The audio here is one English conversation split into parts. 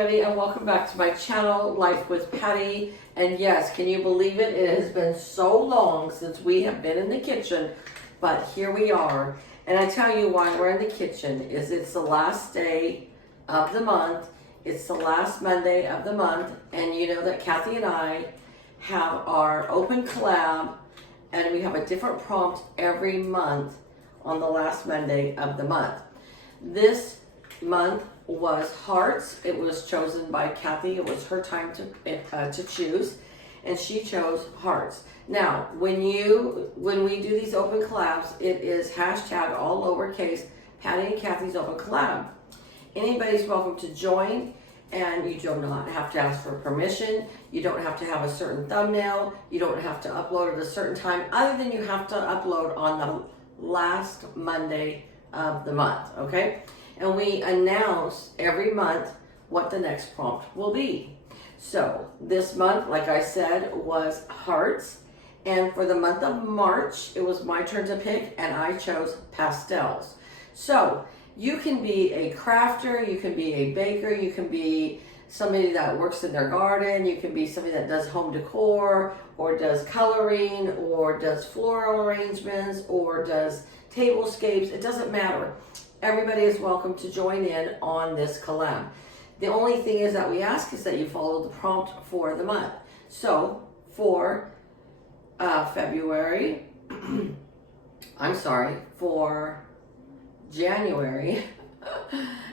everybody, and welcome back to my channel, Life with Patty. And yes, can you believe it? It has been so long since we have been in the kitchen, but here we are. And I tell you why we're in the kitchen is it's the last day of the month. It's the last Monday of the month, and you know that Kathy and I have our open collab, and we have a different prompt every month on the last Monday of the month. This month was hearts. It was chosen by Kathy. It was her time to choose, and she chose hearts. Now, when we do these open collabs, it is hashtag all lowercase Patty and Kathy's open collab. Anybody's welcome to join, and you do not have to ask for permission. You don't have to have a certain thumbnail. You don't have to upload at a certain time, other than you have to upload on the last Monday of the month, okay? And we announce every month what the next prompt will be. So this month, like I said, was hearts. And for the month of March, it was my turn to pick, and I chose pastels. So you can be a crafter, you can be a baker, you can be somebody that works in their garden, you can be somebody that does home decor, or does coloring, or does floral arrangements, or does tablescapes. It doesn't matter. Everybody is welcome to join in on this collab. The only thing is that we ask is that you follow the prompt for the month. So for February, for January,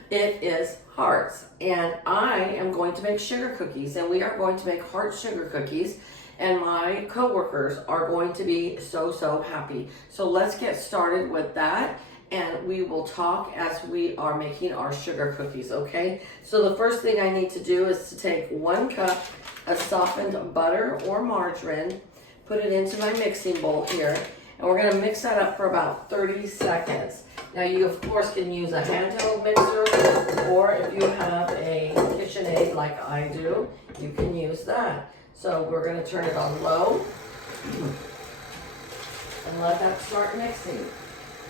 it is hearts. And I am going to make sugar cookies, and we are going to make heart sugar cookies. And my coworkers are going to be so happy. So let's get started with that, and we will talk as we are making our sugar cookies, okay? So the first thing I need to do is to take 1 cup of softened butter or margarine, put it into my mixing bowl here, and we're gonna mix that up for about 30 seconds. Now you of course can use a handheld mixer, or if you have a KitchenAid like I do, you can use that. So we're gonna turn it on low and let that start mixing.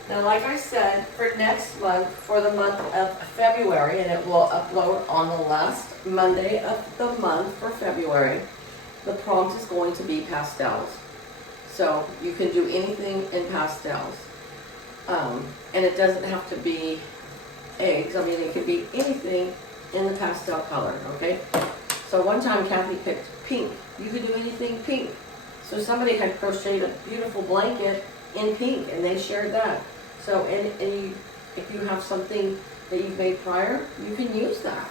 Now, like I said, for next month, for the month of February, and it will upload on the last Monday of the month for February, the prompt is going to be pastels. So you can do anything in pastels. And it doesn't have to be eggs. I mean, it could be anything in the pastel color, okay? So one time Kathy picked pink. You could do anything pink. So somebody had crocheted a beautiful blanket in pink, and they shared that. So if you have something that you've made prior, you can use that.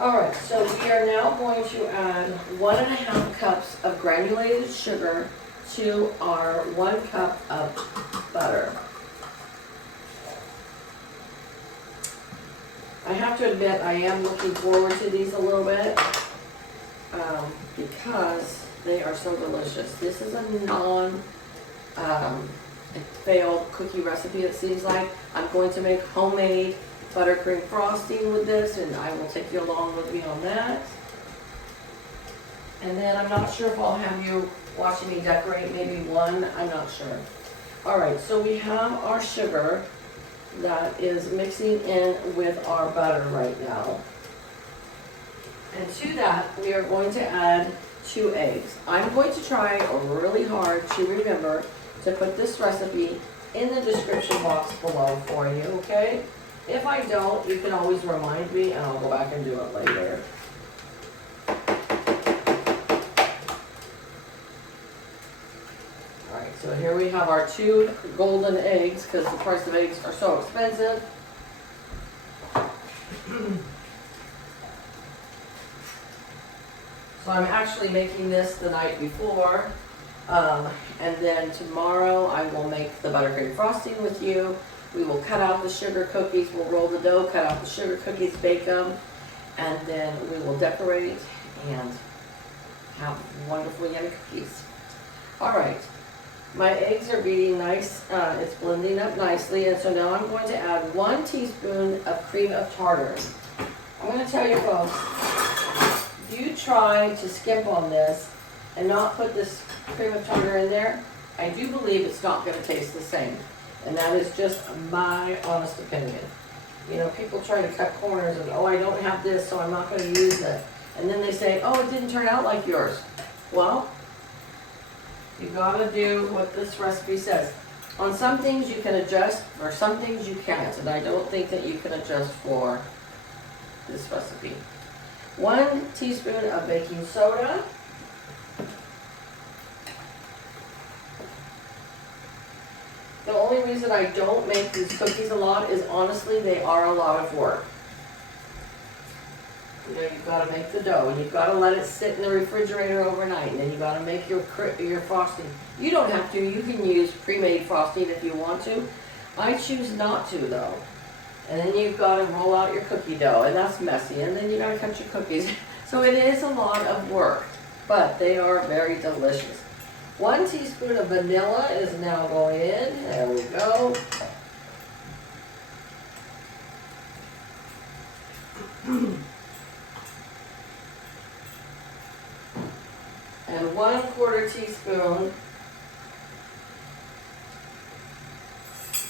All right, so we are now going to add 1.5 cups of granulated sugar to our 1 cup of butter. I have to admit, I am looking forward to these a little bit because they are so delicious. This is a failed cookie recipe, it seems like. I'm going to make homemade buttercream frosting with this, and I will take you along with me on that. And then I'm not sure if I'll have you watching me decorate, maybe one, I'm not sure. All right, so we have our sugar that is mixing in with our butter right now. And to that, we are going to add 2 eggs. I'm going to try really hard to remember to put this recipe in the description box below for you, okay? If I don't, you can always remind me, and I'll go back and do it later. All right, so here we have our 2 golden eggs, because the price of eggs are so expensive. So I'm actually making this the night before, and then tomorrow I will make the buttercream frosting with you. We will cut out the sugar cookies, we'll roll the dough, cut out the sugar cookies, bake them, and then we will decorate and have wonderful yummy cookies. All right, my eggs are beating nice, it's blending up nicely, and so now I'm going to add 1 teaspoon of cream of tartar. I'm going to tell you folks, you try to skimp on this and not put this cream of tartar in there, I do believe it's not going to taste the same. And that is just my honest opinion. You know, people try to cut corners and, oh, I don't have this, so I'm not going to use it. And then they say, oh, it didn't turn out like yours. Well, you got to do what this recipe says. On some things you can adjust, or some things you can't, and I don't think that you can adjust for this recipe. 1 teaspoon of baking soda. The only reason I don't make these cookies a lot is honestly they are a lot of work. You know, you've got to make the dough and you've got to let it sit in the refrigerator overnight, and then you've got to make your frosting. You don't have to, you can use pre-made frosting if you want to. I choose not to though. And then you've got to roll out your cookie dough, and that's messy, and then you got to cut your cookies. So it is a lot of work, but they are very delicious. 1 teaspoon of vanilla is now going in. There we go. And 1/4 teaspoon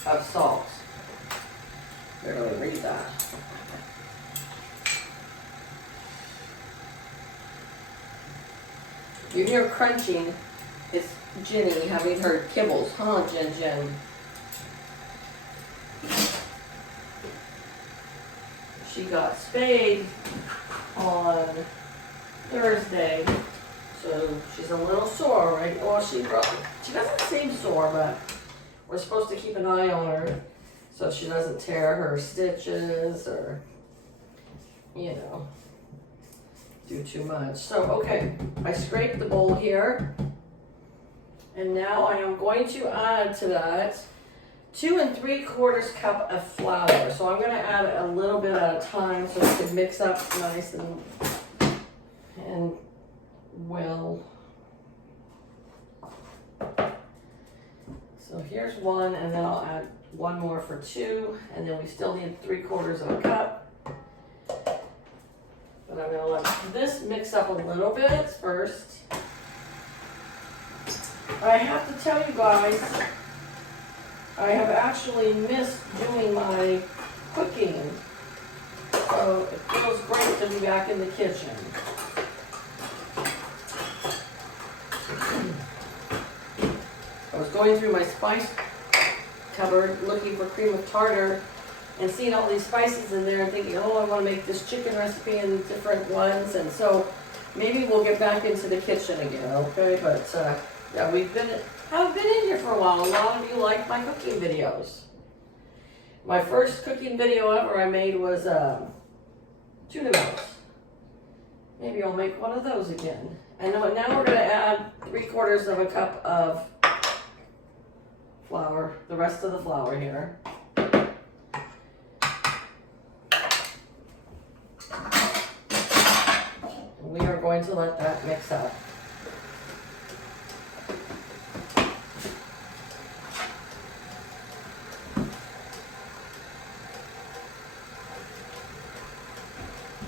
of salt. Barely read that. You hear crunching. It's Jenny having her kibbles, huh, Jen? She got spayed on Thursday, so she's a little sore, right? Well, she doesn't seem sore, but we're supposed to keep an eye on her so she doesn't tear her stitches or, you know, do too much. So, okay, I scraped the bowl here. And now I am going to add to that 2 3/4 cup of flour. So I'm going to add a little bit at a time so it can mix up nice and well. So here's 1, and then I'll add 1 more for 2, and then we still need 3/4 cup. But I'm going to let this mix up a little bit first. I have to tell you guys, I have actually missed doing my cooking. So it feels great to be back in the kitchen. I was going through my spice cupboard looking for cream of tartar and seeing all these spices in there and thinking, oh, I want to make this chicken recipe in different ones. And so maybe we'll get back into the kitchen again, okay? But yeah, I've been in here for a while. A lot of you like my cooking videos. My first cooking video ever I made was tuna melts. Maybe I'll make one of those again. And now we're going to add 3/4 cup of flour, the rest of the flour here. We are going to let that mix up.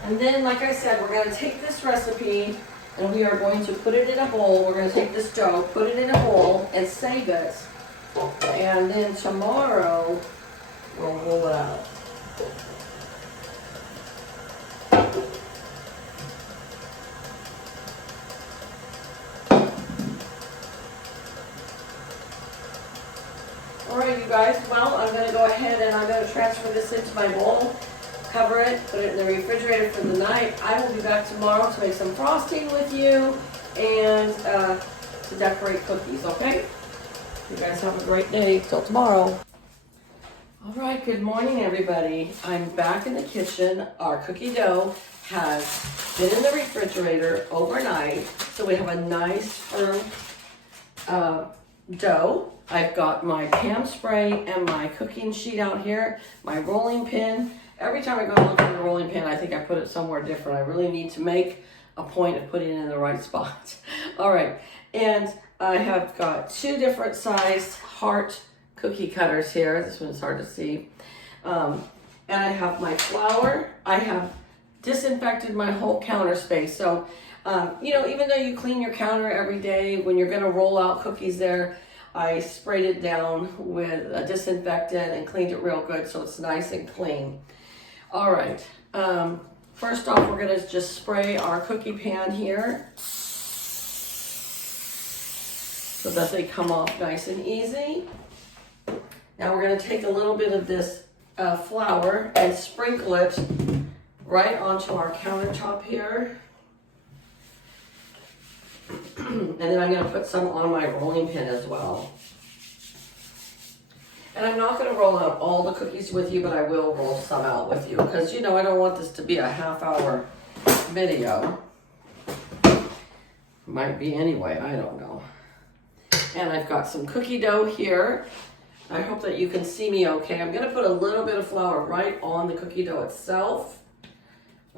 And then, like I said, we're going to take this recipe and we are going to put it in a bowl. We're going to take this dough, put it in a bowl, and save it. And then tomorrow, we'll roll it out. All right, you guys, well, I'm going to go ahead and I'm going to transfer this into my bowl. Cover it, put it in the refrigerator for the night. I will be back tomorrow to make some frosting with you and to decorate cookies, okay? You guys have a great day. Till tomorrow. All right, good morning, everybody. I'm back in the kitchen. Our cookie dough has been in the refrigerator overnight, so we have a nice firm dough. I've got my pan spray and my cooking sheet out here, my rolling pin. Every time I go to look at the rolling pin, I think I put it somewhere different. I really need to make a point of putting it in the right spot. All right, and I have got 2 different sized heart cookie cutters here. This one's hard to see. And I have my flour. I have disinfected my whole counter space. So, you know, even though you clean your counter every day, when you're gonna roll out cookies there, I sprayed it down with a disinfectant and cleaned it real good so it's nice and clean. All right. First off, we're gonna just spray our cookie pan here so that they come off nice and easy. Now we're gonna take a little bit of this flour and sprinkle it right onto our countertop here. And then I'm gonna put some on my rolling pin as well. And I'm not gonna roll out all the cookies with you, but I will roll some out with you because, you know, I don't want this to be a half-hour video. Might be anyway, I don't know. And I've got some cookie dough here. I hope that you can see me okay. I'm gonna put a little bit of flour right on the cookie dough itself.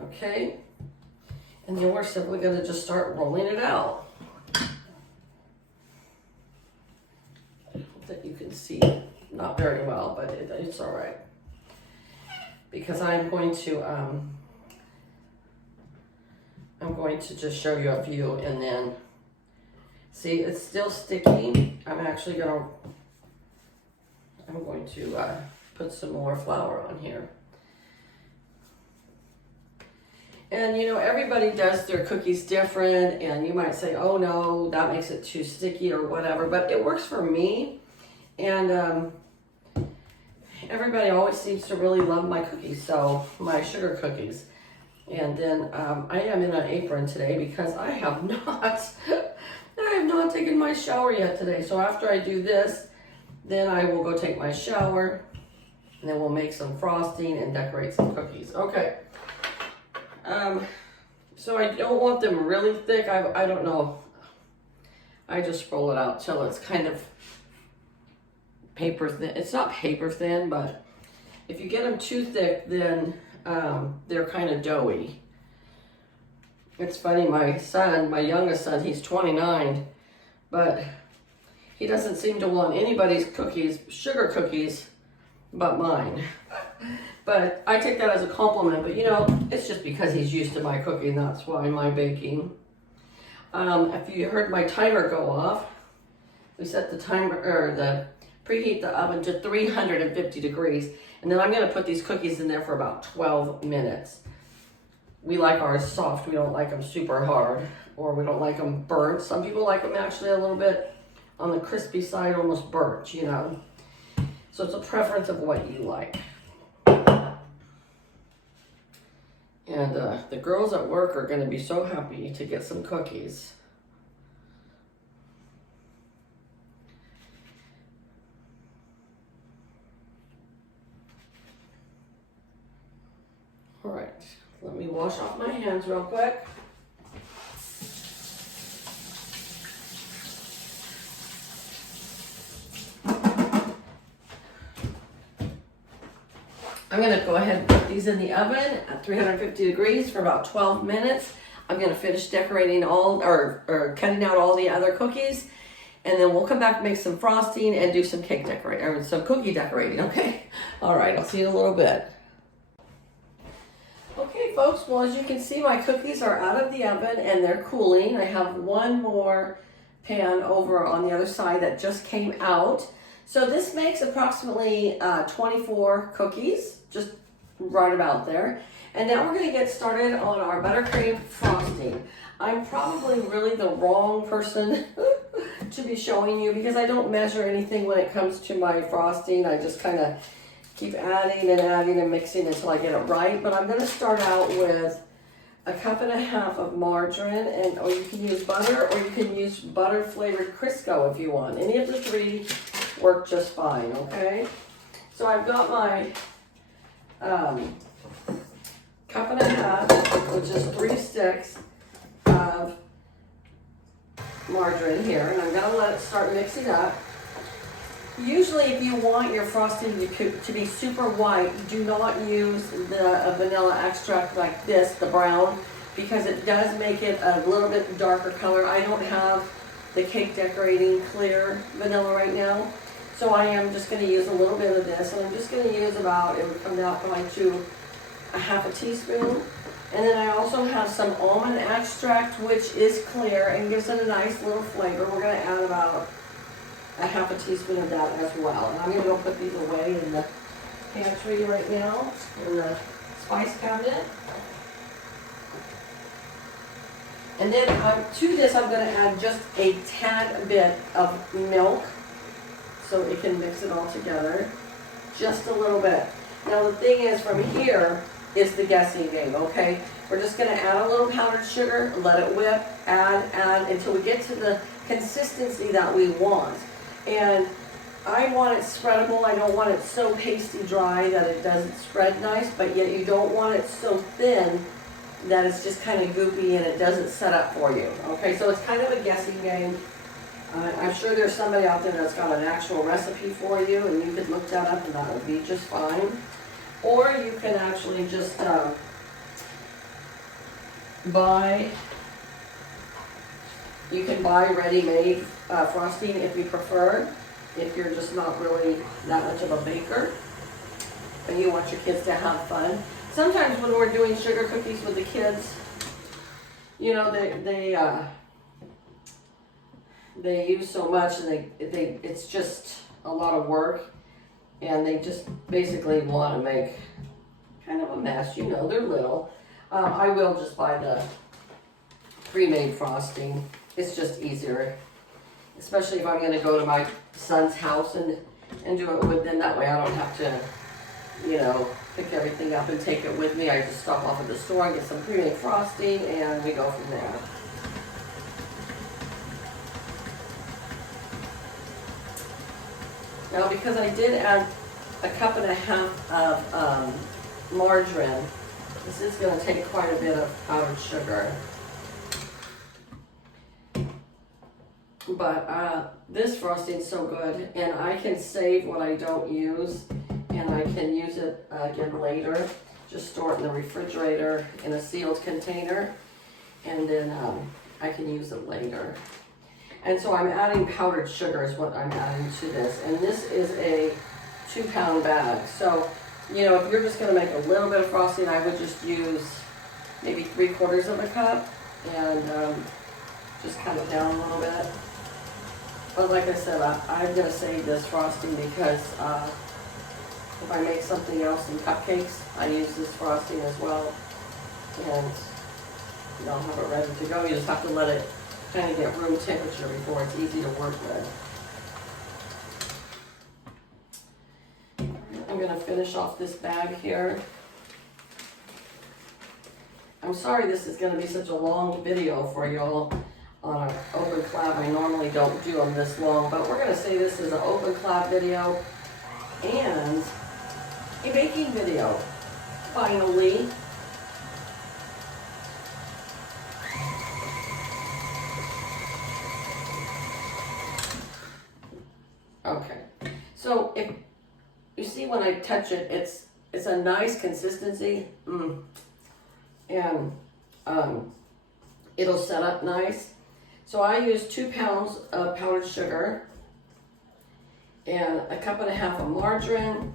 Okay. And then we're simply gonna just start rolling it out. I hope that you can see not very well, but it's all right. Because I'm going to just show you a few and then see, it's still sticky. I'm going to put some more flour on here. And you know, everybody does their cookies different, and you might say, oh no, that makes it too sticky or whatever, but it works for me. And everybody always seems to really love my cookies, so my sugar cookies. And then I am in an apron today because I have not taken my shower yet today. So after I do this, then I will go take my shower, and then we'll make some frosting and decorate some cookies. Okay. So I don't want them really thick. I don't know. I just roll it out till it's kind of paper thin. It's not paper thin, but if you get them too thick, then they're kind of doughy. It's funny, my youngest son, he's 29, but he doesn't seem to want anybody's cookies, sugar cookies, but mine. But I take that as a compliment, but you know, it's just because he's used to my cooking, that's why my baking. If you heard my timer go off, we set the timer, or preheat the oven to 350 degrees, and then I'm gonna put these cookies in there for about 12 minutes. We like ours soft, we don't like them super hard, or we don't like them burnt. Some people like them actually a little bit on the crispy side, almost burnt, you know. So it's a preference of what you like. And the girls at work are gonna be so happy to get some cookies. All right, let me wash off my hands real quick. I'm gonna go ahead and put these in the oven at 350 degrees for about 12 minutes. I'm gonna finish decorating or cutting out all the other cookies, and then we'll come back and make some frosting and do some cake decorating, or some cookie decorating, okay? All right, I'll see you in a little bit. Okay, folks, well, as you can see, my cookies are out of the oven and they're cooling. I have one more pan over on the other side that just came out. So this makes approximately 24 cookies, just right about there. And now we're gonna get started on our buttercream frosting. I'm probably really the wrong person to be showing you because I don't measure anything when it comes to my frosting. I just kind of keep adding and mixing until I get it right. But I'm gonna start out with 1.5 cups of margarine, or you can use butter, or you can use butter flavored Crisco if you want. Any of the three work just fine, okay? So I've got my 1.5 cups, which is 3 sticks of margarine here, and I'm gonna let it start mixing up. Usually if you want your frosting to be super white, do not use the vanilla extract like this, the brown, because it does make it a little bit darker color. I don't have the cake decorating clear vanilla right now, so I am just going to use a little bit of this, and I'm just going to use about, it would come down to 1/2 teaspoon. And then I also have some almond extract, which is clear and gives it a nice little flavor. We're going to add about 1/2 teaspoon of that as well. And I'm going to go put these away in the pantry right now, in the spice cabinet. And then to this I'm going to add just a tad bit of milk so it can mix it all together. Just a little bit. Now the thing is, from here is the guessing game, okay? We're just going to add a little powdered sugar, let it whip, add until we get to the consistency that we want. And I want it spreadable. I don't want it so pasty dry that it doesn't spread nice, but yet you don't want it so thin that it's just kind of goopy and it doesn't set up for you. Okay, so it's kind of a guessing game. I'm sure there's somebody out there that's got an actual recipe for you, and you could look that up and that would be just fine. Or you can actually just buy ready-made frosting if you prefer, if you're just not really that much of a baker and you want your kids to have fun. Sometimes when we're doing sugar cookies with the kids, you know, they use so much and it's just a lot of work, and they just basically want to make kind of a mess. You know, they're little. I will just buy the pre-made frosting. It's just easier, especially if I'm going to go to my son's house and do it with them. That way I don't have to, you know, pick everything up and take it with me. I just stop off at the store and get some pre-made frosting, and we go from there. Now, because I did add a cup and a half of margarine, this is going to take quite a bit of powdered sugar. But this frosting is so good, and I can save what I don't use, and I can use it again later. Just store it in the refrigerator in a sealed container, and then I can use it later. And so I'm adding powdered sugar is what I'm adding to this, and this is a 2-pound bag. So, you know, if you're just going to make a little bit of frosting, I would just use maybe 3/4 of a cup and just cut it down a little bit. But like I said, I'm going to save this frosting because if I make something else in cupcakes, I use this frosting as well. And I'll have it ready to go. You just have to let it kind of get room temperature before it's easy to work with. I'm going to finish off this bag here. I'm sorry this is going to be such a long video for y'all on an open collab. I normally don't do them this long, but we're going to say this is an open collab video and a baking video. Finally. Okay, so if you see when I touch it, it's a nice consistency, and it'll set up nice. So I use 2 pounds of powdered sugar and a cup and a half of margarine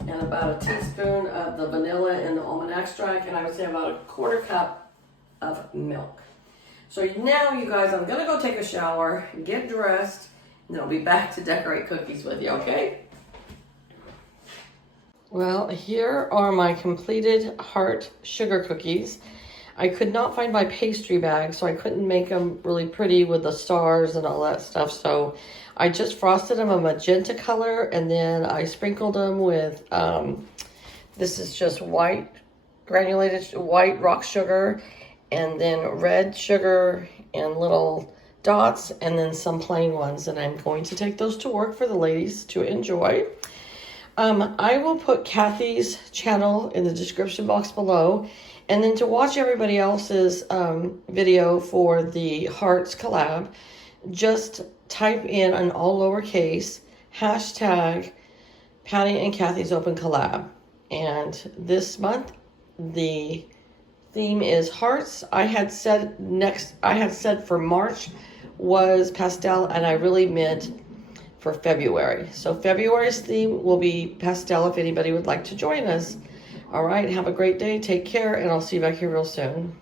and about a teaspoon of the vanilla and the almond extract, and I would say about 1/4 cup of milk. So now, you guys, I'm gonna go take a shower, get dressed, and then I'll be back to decorate cookies with you, okay? Well, here are my completed heart sugar cookies. I could not find my pastry bag, so I couldn't make them really pretty with the stars and all that stuff. So I just frosted them a magenta color, and then I sprinkled them with, this is just white, granulated white rock sugar, and then red sugar and little dots, and then some plain ones. And I'm going to take those to work for the ladies to enjoy. I will put Kathy's channel in the description box below. And then to watch everybody else's video for the Hearts collab, just type in an all lowercase hashtag Patty and Kathy's Open Collab. And this month, the theme is hearts. I had said for March was pastel, and I really meant for February. So February's theme will be pastel if anybody would like to join us. All right, have a great day, take care, and I'll see you back here real soon.